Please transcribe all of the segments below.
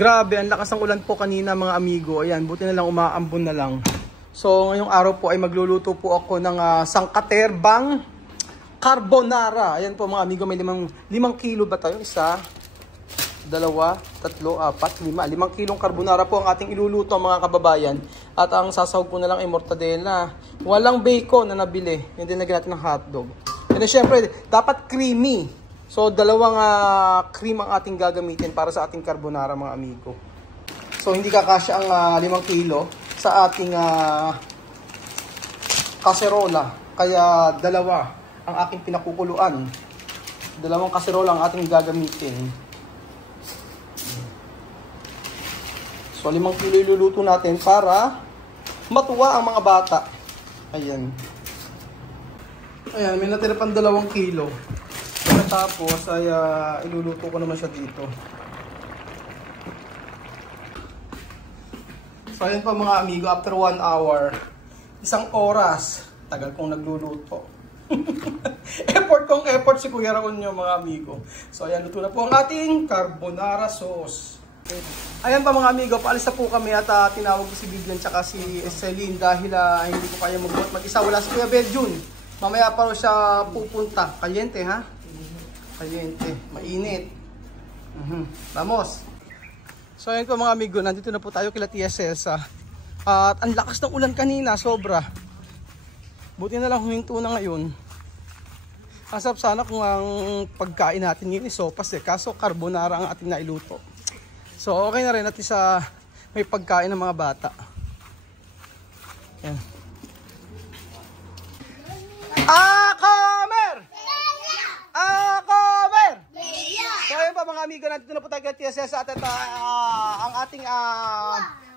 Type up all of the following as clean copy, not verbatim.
Grabe, ang lakas ng ulan po kanina mga amigo. Ayan, buti na lang umaambon na lang. So, ngayong araw po ay magluluto po ako ng sangkaterbang carbonara. Ayan po mga amigo, may 5 kilo ba tayo? 1, 2, 3, 4, 5. 5 kilong carbonara po ang ating iluluto mga kababayan. At ang sasahog po na lang ay mortadela. Walang bacon na nabili. Hindi lagyan natin ng hotdog. And then syempre, dapat creamy. So, 2 cream ang ating gagamitin para sa ating carbonara mga amigo. So, hindi kakasya ang 5 kilo sa ating kaserola. Kaya 2 ang aking pinakukuluan. 2 kaserola ang ating gagamitin. So, 5 kilo iluluto natin para matuwa ang mga bata. Ayan. Ayan, may natira pang 2 kilo. Tapos ay iluluto ko naman siya dito. So ayun pa mga amigo, after 1 hour, 1 oras, tagal kong nagluluto. effort si Kuya Raon nyo mga amigo. So ayan, luto na po ang ating carbonara sauce. Ayan pa mga amigo, paalis na po kami at tinawag ko si Vivian tsaka si Celine dahil hindi ko kaya magbuhat mag-isa. Wala si Kuya Beljun. Mamaya pa rin siya pupunta. Kaliente ha? Kaliente, mainit. Vamos. So ayun po mga amigo, nandito na po tayo kila Tia Celsa. At ang lakas ng ulan kanina, sobra. Buti na lang huminto na ngayon. Ang sarap sana kung ang pagkain natin ngayon is sopas kaso carbonara ang ating nailuto. So okay na rin natin sa may pagkain ng mga bata. Yan. Comer! Comer! So ayun pa mga amigo, nandito na po tayo kay Tia Celsa at ang ating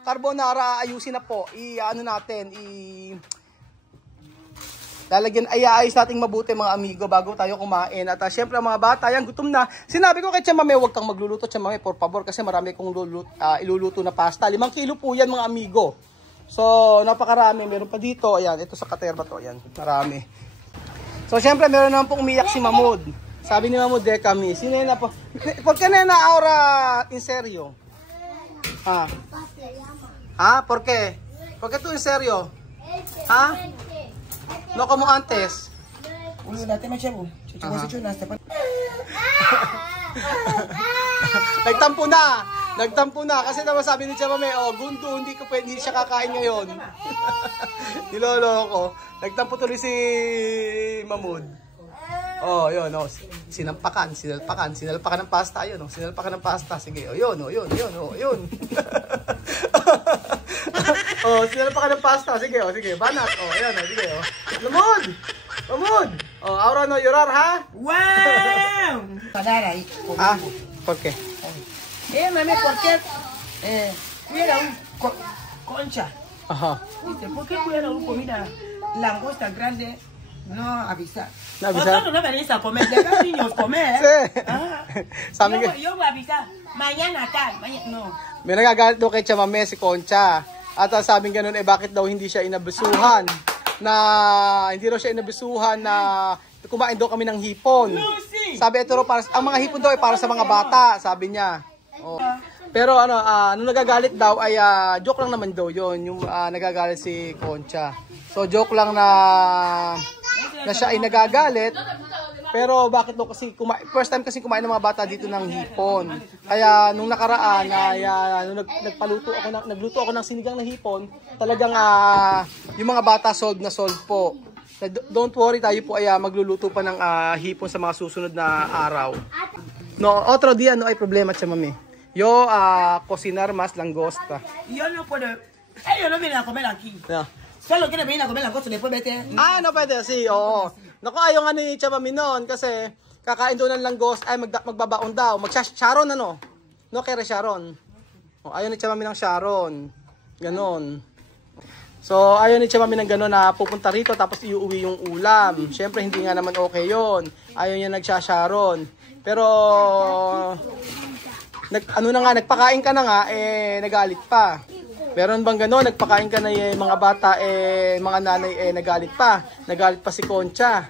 carbonara ayusin na po. Lalagyan, ayos nating mabuti mga amigo bago tayo kumain. At syempre mga bata, yan gutom na. Sinabi ko kay Chamame, huwag kang magluluto Chamame, por favor, kasi marami kong iluluto na pasta. 5 kilo po yan mga amigo. So napakarami, meron pa dito. Ayan, ito sa katerba to, ayan, marami. So syempre meron naman pong umiyak si Mahmoud. Sabi ni Mahmoud, de kami. Sino yun na po? ¿Por qué na ahora en serio? ¿Por qué? ¿Por qué tú en serio? No como antes. Nagtampo na kasi naman sabi ni Chamame, gundo, hindi siya kakain ngayon. Niloloko. Nagtampo tuloy si Mahmoud. Yun, sinalpakan ng pasta, yun, sinalpakan ng pasta. Sige, yun. Sinalpakan ng pasta, sige, banat, yan, sige, Mahmoud, ahora no llorar, ha? Wow! ¿Por qué? Mami, ¿por qué? Cuida un concha. Ajá. Dice, ¿por qué cuida un comida langosta grande? No avisar. No avisar. No venís a comer, deja niños comer. Sí. Yo voy a avisar. Mañana tal, no. May nagagalit daw kay Chamame si Concha. At sabing ganun, bakit daw hindi siya inabisuhan na kumain daw kami ng hipon. Sabi ito para ang mga hipon daw ay para sa mga bata, sabi niya. Pero nung nagagalit daw ay joke lang naman daw 'yon, yung nagagalit si Concha. So joke lang na siya ay nagagalit. Pero bakit daw kasi first time kasi kumain ng mga bata dito ng hipon. Kaya nung nakaraan nung nagluto ako ng sinigang na hipon, talagang yung mga bata solve po. Don't worry, tayo po ay magluluto pa ng hipon sa mga susunod na araw. No, otro día no hay problema, Chamame. Yo cocinar más langosta. Yo no puedo. Ellos no vienen a comer aquí. Yeah. Solo quieren venir a comer langosta, después vete. No pwede, sí, oo. Naku, ayaw nga ni Chamame noon kasi kakain doon ng langosta, ay magbabaon daw. Sharon No, kere Sharon. Ayaw ni Chamame ng Sharon. Ganon. So, ayaw ni Chamame ng ganon na pupunta rito tapos iuwi yung ulam. Siyempre, hindi nga naman okay yon. Ayaw niya nagsha-Sharon. Pero, nagpakain ka na nga, nagalit pa. Meron bang gano'n? Nagpakain ka na mga bata, mga nanay, nagalit pa. Nagalit pa si Concha.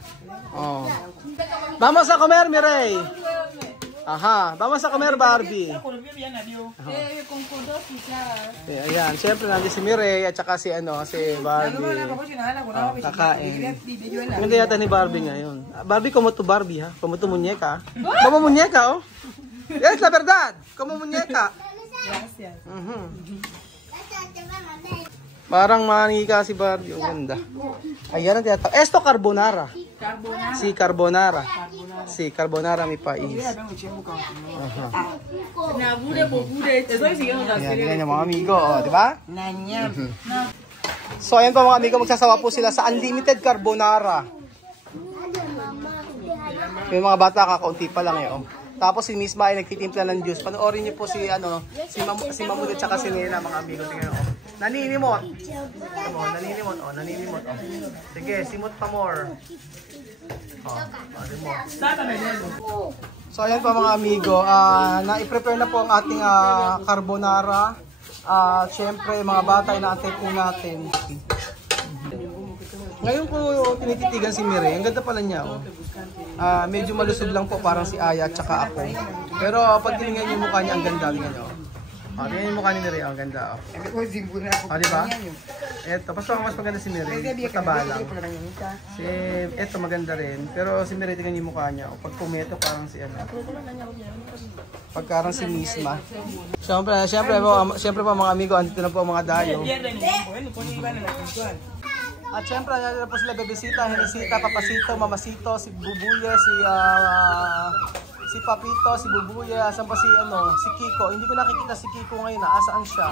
Vamos a comer, Mireille. Aha, vamos a comer Barbie. Con dos quizás. Ayan, siyempre nandiyan si Mireille at saka si Barbie. Kakain. Ganda yata ni Barbie ngayon. Barbie, como tu Barbie ha? Como tu muñeca. Como muñeca, oh. Yes, la verdad. Como muñeca. Gracias. Parang manika si Barbie. Ang ganda. Ayan ang tinatawag. Esto carbonara. Carbonara. Si carbonara. Si carbonara mi país. Ayan yung mga amigo, di ba? So ayan po mga amigo, magsasawa po sila sa unlimited carbonara. Yung mga bata kakaunti pa lang eh. Tapos si Miss Ma ay nagtitimpla ng juice. Panoorin niyo po si Mamud at saka si Nena, mga amigo. Tingnan mo. Naninimot. Naninimot. Sige, simot pa more. So ayan pa mga amigo, na-prepare na po ang ating carbonara. Siyempre mga bata ay naantay po natin. Ngayon ko tinititigan si Mireille, ang ganda pala niya. Medyo malusog lang po, parang si Aya at saka ako. Pero pag tinignan niyo yung mukha niya, ang ganda. Tingnan niyo. Tingnan yung mukha ni Mireille, ang ganda. Diba? Eto, basta mas maganda si Mireille. Mataba lang. Eto maganda rin. Pero si Mireille, tingnan yung mukha niya. Pag pumeto, parang si pagkarang si Misma. Siyempre po mga amigo, andito na po mga dayo. At syempre, nandiyan po sila bebesita, Henisita, Papasito, Mamasito, si Bubuye, si Papito, si Bubuye, asan pa si Kiko. Hindi ko nakikita si Kiko ngayon, asaan siya?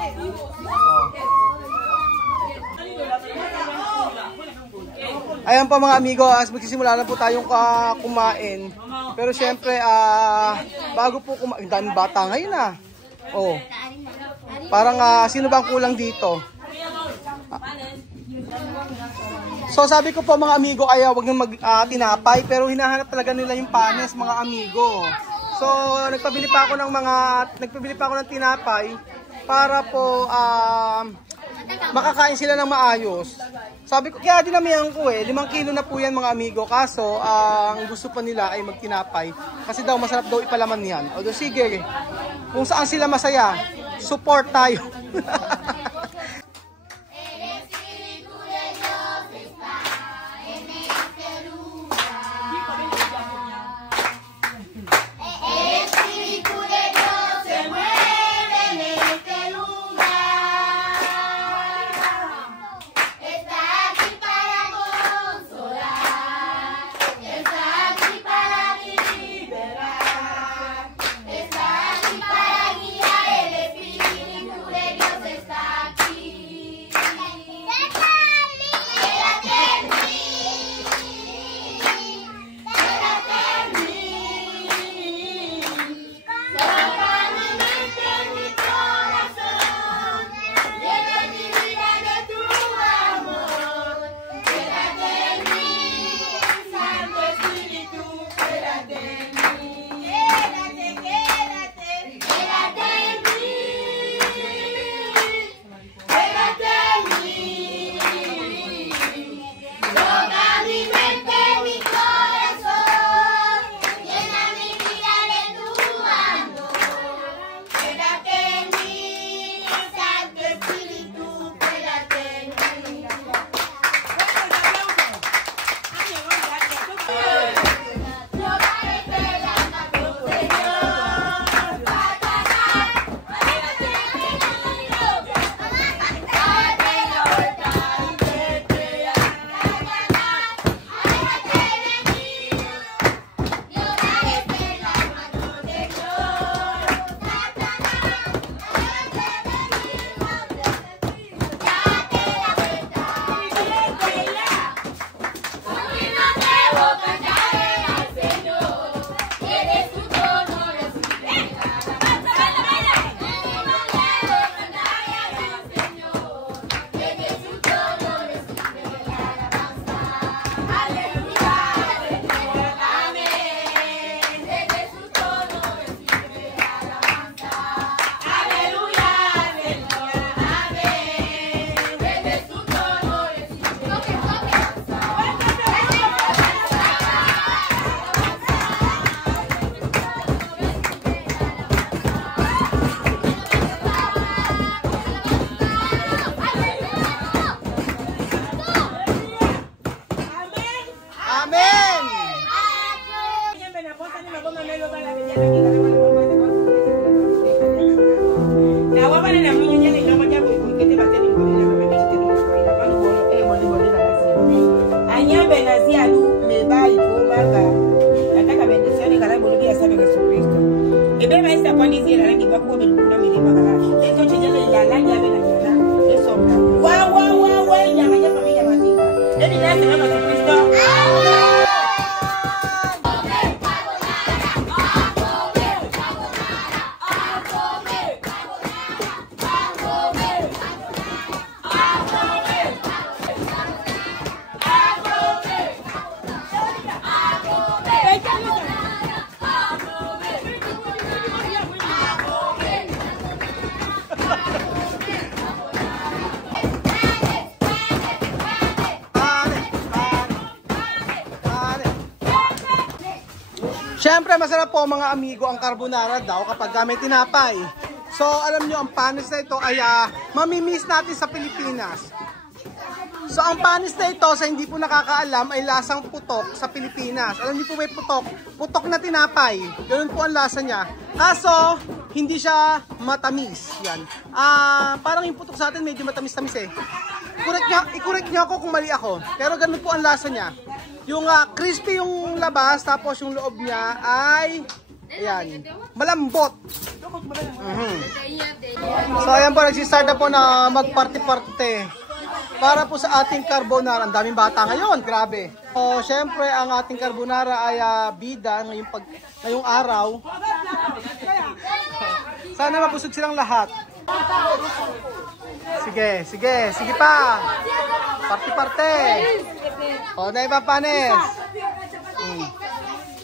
Ayan po mga amigo, magsisimula na po tayong kumain. Pero syempre, bago po kumain, daming bata ngayon Parang sino bang kulang dito? So sabi ko po mga amigo, wag nang tinapay, pero hinahanap talaga nila yung panes mga amigo. So nagpabili pa ako ng tinapay para po makakain sila ng maayos. Sabi ko, kaya dinamihan ko 5 kilo na po yan mga amigo. Kaso ang gusto pa nila ay magtinapay kasi daw masarap daw ipalaman yan. O sige, kung saan sila masaya, support tayo. Está ko bilbula mili bakala. Ito chinya le la la ya bela ya. Eso. Wa ya ya familia matika. Deni na se mama Kristo. Siyempre, masarap po mga amigo ang carbonara daw kapag may tinapay. So, alam nyo, ang panis na ito ay mamimiss natin sa Pilipinas. So, ang panis na ito, sa hindi po nakakaalam, ay lasang putok sa Pilipinas. Alam niyo po may putok? Putok na tinapay. Ganun po ang lasa niya. Kaso, hindi siya matamis. Yan. Parang yung putok sa atin, medyo matamis-tamis eh. I-correct nyo ako kung mali ako. Pero ganun po ang lasa niya. Yung crispy yung labas, tapos yung loob niya ay, ayan, malambot. So ayan po, nagsistart na po na magparty-party para po sa ating carbonara. Ang daming bata ngayon, grabe. So syempre, ang ating carbonara ay bida ngayong araw. Sana mabusog silang lahat. Sige pa. Party-party. O, na iba panes.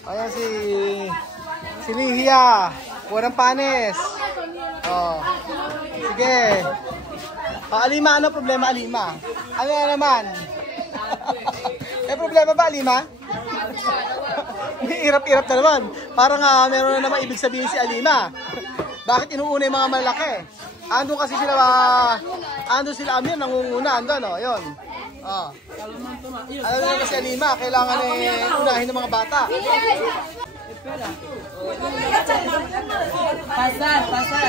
Ayan si Lihia. Walang panes. O, sige. Alima, ano problema, Alima? Ano na naman? May problema ba, Alima? Irap-irap na naman. Parang meron na naman ibig sabihin si Alima. Bakit inuuna yung mga malaki? Ando kasi sila, Amir, nangunguna, ando, no? Ayun. Alam na kasi Alima, kailangan unahin ng mga bata. Pasar. Asa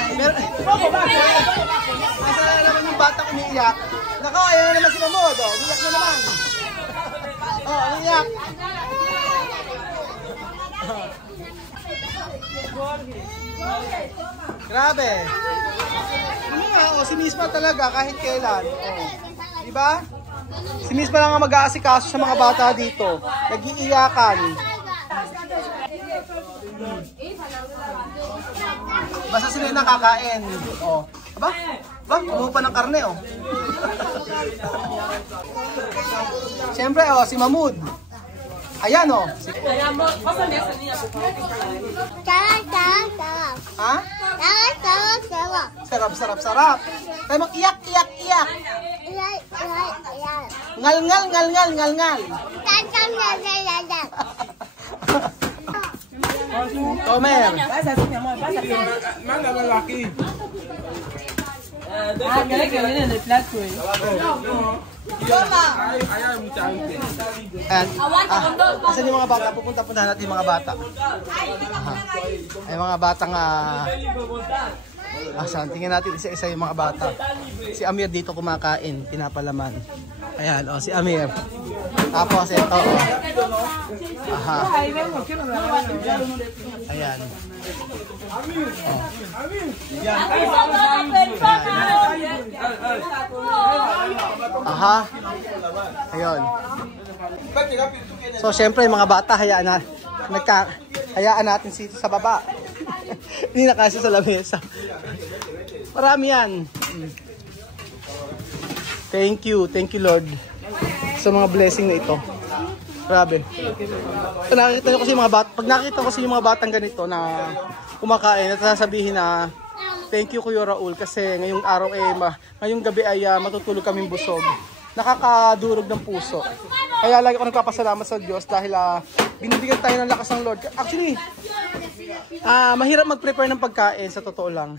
na naman yung bata umiiyak. Nako, ayun na naman si Mamod, umiiyak na naman. Umiiyak. Grabe. Ano nga, si Misma talaga kahit kailan. Diba? Si Misma lang ang mag-aasikaso sa mga bata dito. Nag-iiyakan. Basta sila yung nakakain. Aba? Kumuha pa ng karne, Siyempre, si Mahmoud. Ayan, Ha? Sarap. Tayo mag-iyak. Ngal. Tomer. Manda lalaki. Asan yung mga bata? Pupunta natin yung mga bata. Ay mga batang tingnan natin isa-isa yung mga bata. Si Amir dito kumakain, pinapalaman. Ayan, si Amir. Tapos ito, Ayan. Ayun. So, syempre, yung mga bata, hayaan natin sa baba. Hindi na kasi sa lamesa. Marami yan. Thank you Lord sa mga blessing na ito. Grabe. Nakikita nyo kasi yung mga bata, pag nakita ko kasi yung mga batang ganito na kumakain at sasabihin na thank you Kuya Raul kasi ngayong araw ngayong gabi ay matutulog kaming busog. Nakakadurog ng puso. Kaya lagi ko nagpapasalamat sa Diyos dahil binibigyan tayo ng lakas ng Lord. Actually, mahirap mag-prepare ng pagkain sa totoo lang.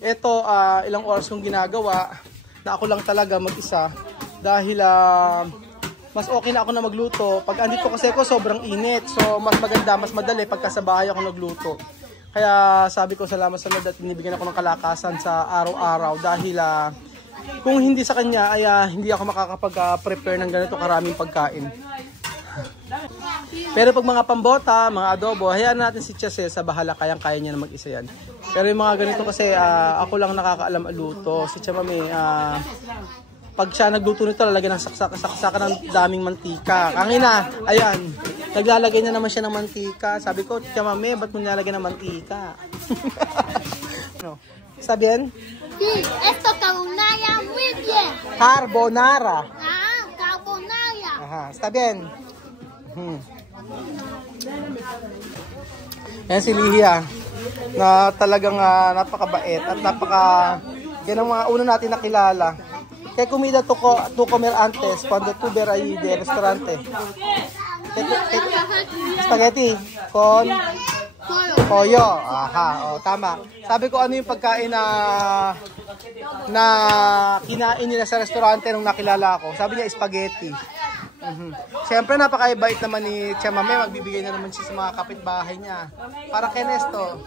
Ito, ilang oras kong ginagawa na ako lang talaga mag-isa dahil mas okay na ako na magluto. Pag andito kasi ako sobrang init, so mas maganda, mas madali pagka sa bahay ako nagluto. Kaya sabi ko salamat sa Lord at binibigyan ako ng kalakasan sa araw-araw dahil kung hindi sa kanya ay hindi ako makakapag-prepare ng ganito karaming pagkain. Pero pag mga pambota, mga adobo, hayaan natin si Chase sa bahala, kayang-kaya niya na mag-isa yan. Pero yung mga ganito kasi ako lang nakakaalam luto. Si Chamame, pag siya nagluto nito, lalagyan ng saksakan ng daming mantika. Kangina, ayan, naglalagay na naman siya ng mantika. Sabi ko, Chamame, ba't mo nilalagyan ng mantika? No. Sabihin? Sí, esto carbonara muy bien. Carbonara. Ah, carbonara. Aha, está bien. Yan si Lihia na talagang napakabait at yan ang mga una natin nakilala. Kaya comida tu comer antes cuando tu ver ahí de restaurante. Spaghetti con pollo. Aha, tama. Sabi ko ano yung pagkain na kinain nila sa restaurante nung nakilala ko. Sabi niya spaghetti. Siyempre napakabait naman ni Chamame, magbibigay na naman siya sa mga kapitbahay niya. Para kay Nesto.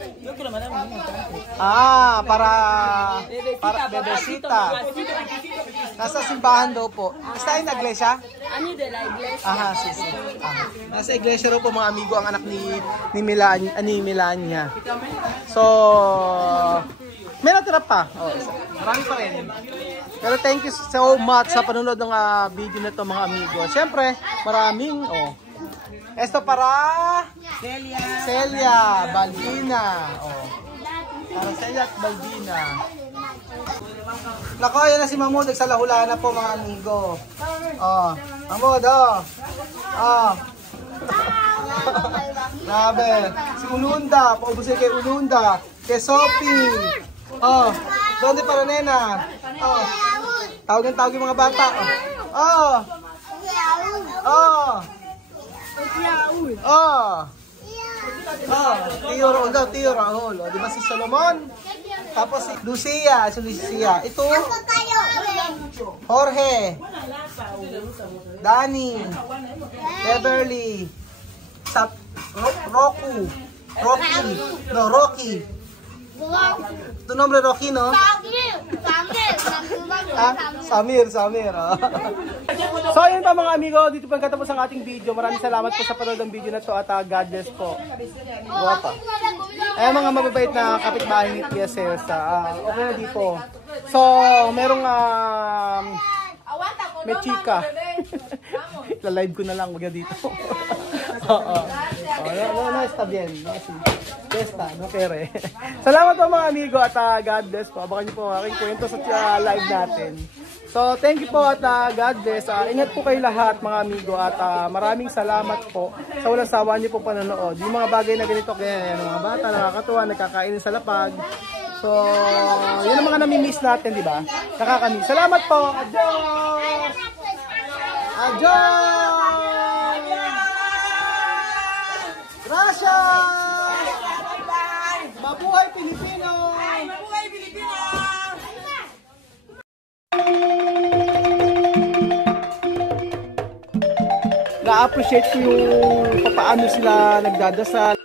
Para bebesita. Nasa simbahan daw po. Está en la iglesia? Ani de la iglesia. Aha, sí. Nasa iglesia raw po mga amigo ang anak ni Melania. So, may natira pa. Marami pa rin. Pero thank you so much sa panonood ng video na to mga amigo. Siyempre, maraming esto para Celia Baldina. Para Celia at Baldina. Nako, yan na si Mahmoud. Nagsalahula na po mga amigo. Mahmoud, Grabe. Si Ulunda. Paubusin kay Ulunda. Kay Sophie. Donde para nena? Tawag yung mga bata. Tio Rahul. Di ba si Solomon? Tapos si Lucia. Ito. Jorge. Danny. Beverly. Rocky. Tu nombre Rocky, no? Samir. So ayun pa mga amigo, dito pa katapos ang ating video. Maraming salamat po sa panood ng video na to at God bless po. Guwapa. Ay mga mababait na kapitbahay ni Tia Celsa. Okay na dito. So, merong may chika. La-live ko na lang, wag na dito. No, está bien. No, sí. Testa, no pere. Salamat po mga amigo at God bless po. Abangan niyo po ang aking kwento sa live natin. So, thank you po at God bless. Ingat po kayo lahat mga amigo at maraming salamat po sa walang sawa niyo po panonood. Yung mga bagay na ganito kaya yung mga bata nakakatuwa, nagkakainin sa lapag. So, yun ang mga nami-miss natin, di ba? Nakakamiss. Salamat po. Adios! Adios! Gracias! Mabuhay Pilipino! Mabuhay Pilipino! Na-appreciate ko yung paano sila nagdadasal.